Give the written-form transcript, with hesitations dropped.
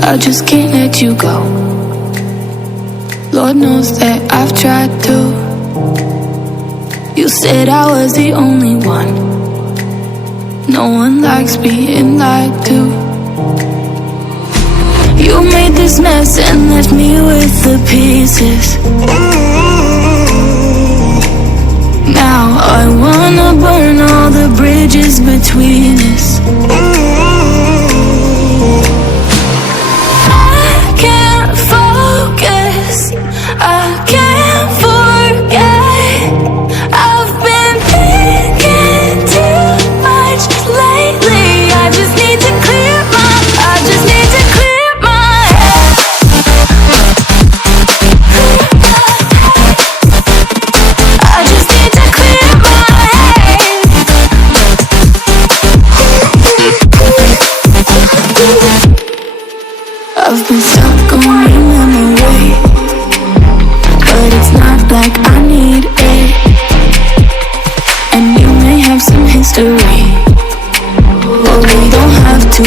I just can't let you go. Lord knows that I've tried to. You said I was the only one. No one likes being lied to. You made this mess and left me with the pieces. Now I wanna burn all the bridges between us. I can't focus, I can't forget. I've been thinking too much lately. I just need to clear my, I just need to clear my head. I just need to clear my head. I've been stuck on your memory, but it's not like I need it. And you may have some history, but we don't have to